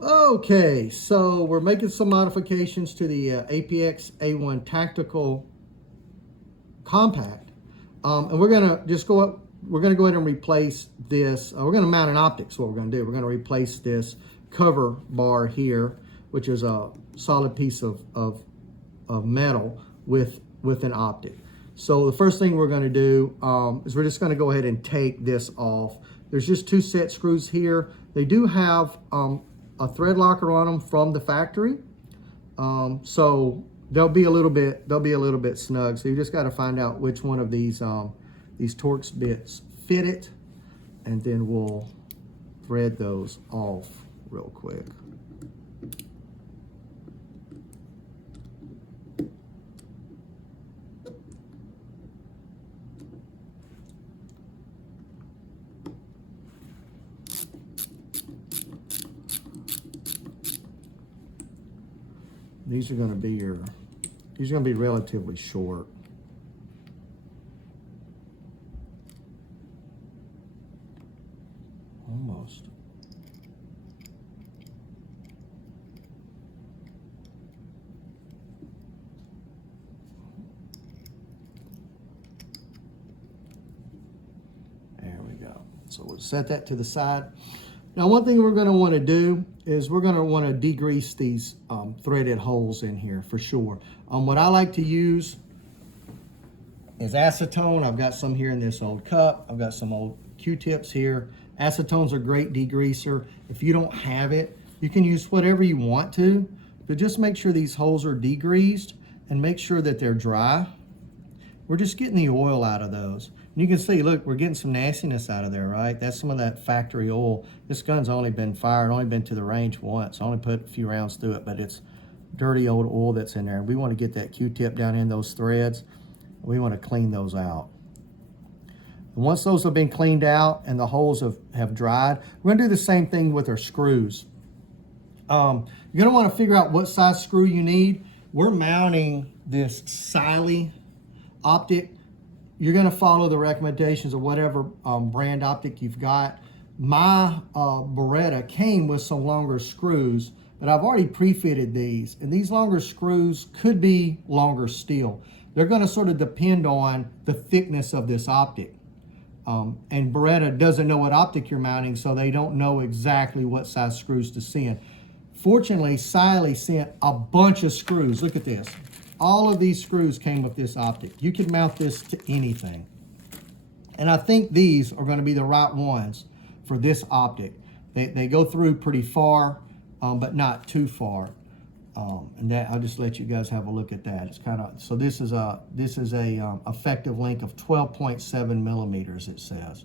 Okay, so we're making some modifications to the APX A1 Tactical Compact, and we're gonna just go up. We're gonna go ahead and replace this. We're gonna mount an optic. So what we're gonna do, we're gonna replace this cover bar here, which is a solid piece of metal with an optic. So the first thing we're gonna do is we're just gonna go ahead and take this off. There's just two set screws here. They do have a thread locker on them from the factory, so they'll be a little bit snug. So you just got to find out which one of these Torx bits fit it, and then we'll thread those off real quick. These are going to be relatively short. Almost. There we go. So we'll set that to the side. Now, one thing we're going to want to do is we're going to want to degrease these threaded holes in here for sure. What I like to use is acetone. I've got some here in this old cup. I've got some old Q-tips here. Acetone's a great degreaser. If you don't have it, you can use whatever you want to, but just make sure these holes are degreased and make sure that they're dry. We're just getting the oil out of those. And you can see, look, we're getting some nastiness out of there, right? That's some of that factory oil. This gun's only been fired, only been to the range once. I only put a few rounds through it, but it's dirty old oil that's in there. We want to get that Q-tip down in those threads. We want to clean those out. And once those have been cleaned out and the holes have dried, we're going to do the same thing with our screws. You're going to want to figure out what size screw you need. We're mounting this Siley optic. You're going to follow the recommendations of whatever brand optic you've got. My Beretta came with some longer screws, but I've already pre-fitted these, and these longer screws could be longer steel. They're going to sort of depend on the thickness of this optic. And Beretta doesn't know what optic you're mounting, so they don't know exactly what size screws to send. Fortunately, Siley sent a bunch of screws. Look at this. All of these screws came with this optic. You can mount this to anything. And I think these are going to be the right ones for this optic. They go through pretty far, but not too far. And that, I'll just let you guys have a look at that. It's kind of, so this is a effective length of 12.7 millimeters, it says.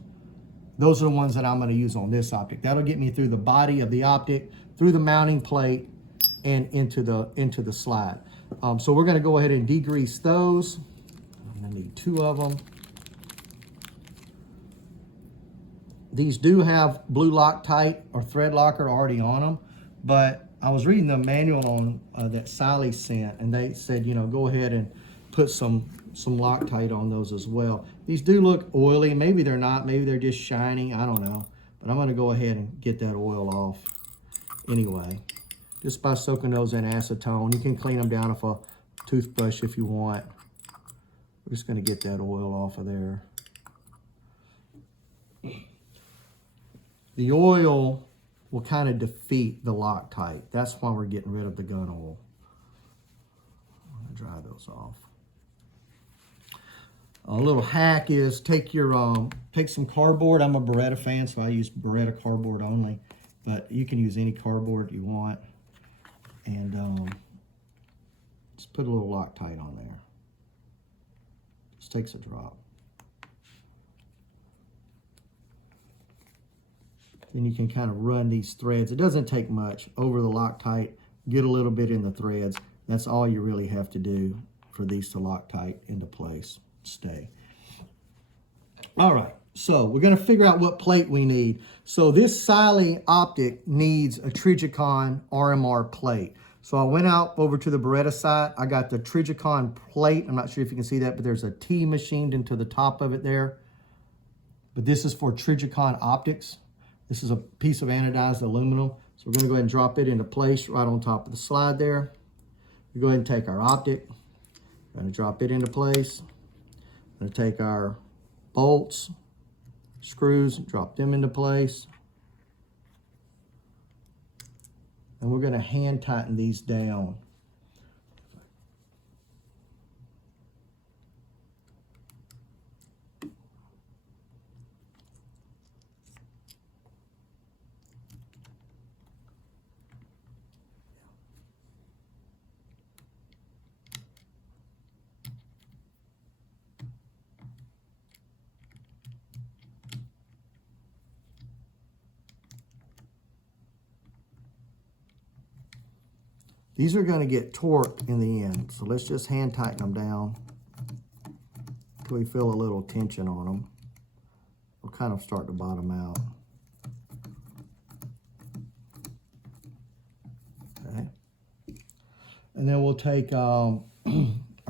Those are the ones that I'm going to use on this optic. That'll get me through the body of the optic, through the mounting plate, and into the slide. So we're going to go ahead and degrease those. I'm going to need 2 of them. These do have blue Loctite or thread locker already on them, but I was reading the manual on that Siley sent, and they said, you know, go ahead and put some Loctite on those as well. These do look oily. Maybe they're not. Maybe they're just shiny. I don't know. But I'm going to go ahead and get that oil off anyway, just by soaking those in acetone. You can clean them down with a toothbrush if you want. We're just going to get that oil off of there. The oil will kind of defeat the Loctite. That's why we're getting rid of the gun oil. I'm going to dry those off. A little hack is take some cardboard. I'm a Beretta fan, so I use Beretta cardboard only, but you can use any cardboard you want. And just put a little Loctite on there. Just takes a drop. Then you can kind of run these threads. It doesn't take much over the Loctite. Get a little bit in the threads. That's all you really have to do for these to Loctite into place. Stay. All right, so we're going to figure out what plate we need. So this Siley optic needs a Trijicon RMR plate. So I went out over to the Beretta site. I got the Trijicon plate. I'm not sure if you can see that, but there's a T machined into the top of it there. But this is for Trijicon optics. This is a piece of anodized aluminum. So we're going to go ahead and drop it into place right on top of the slide there. We go ahead and take our optic. We're going to drop it into place. We're going to take our bolts, screws, drop them into place. And we're going to hand tighten these down. These are going to get torqued in the end, so let's just hand tighten them down until we feel a little tension on them. We'll kind of start to bottom out. Okay. And then we'll take our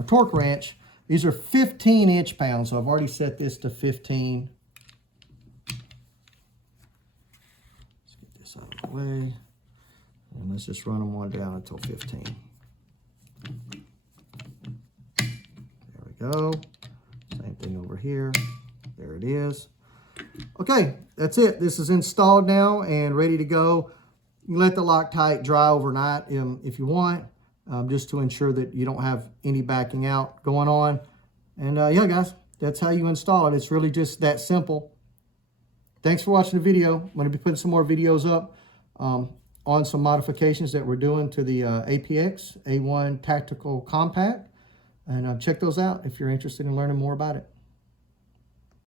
torque wrench. These are 15 inch-pounds, so I've already set this to 15. Let's get this out of the way. And let's just run them on down until 15. There we go. Same thing over here. There it is. Okay, that's it. This is installed now and ready to go. You can let the Loctite dry overnight if you want, just to ensure that you don't have any backing out going on. And yeah, guys, that's how you install it. It's really just that simple. Thanks for watching the video. I'm going to be putting some more videos up on some modifications that we're doing to the APX A1 Tactical Compact. And check those out if you're interested in learning more about it.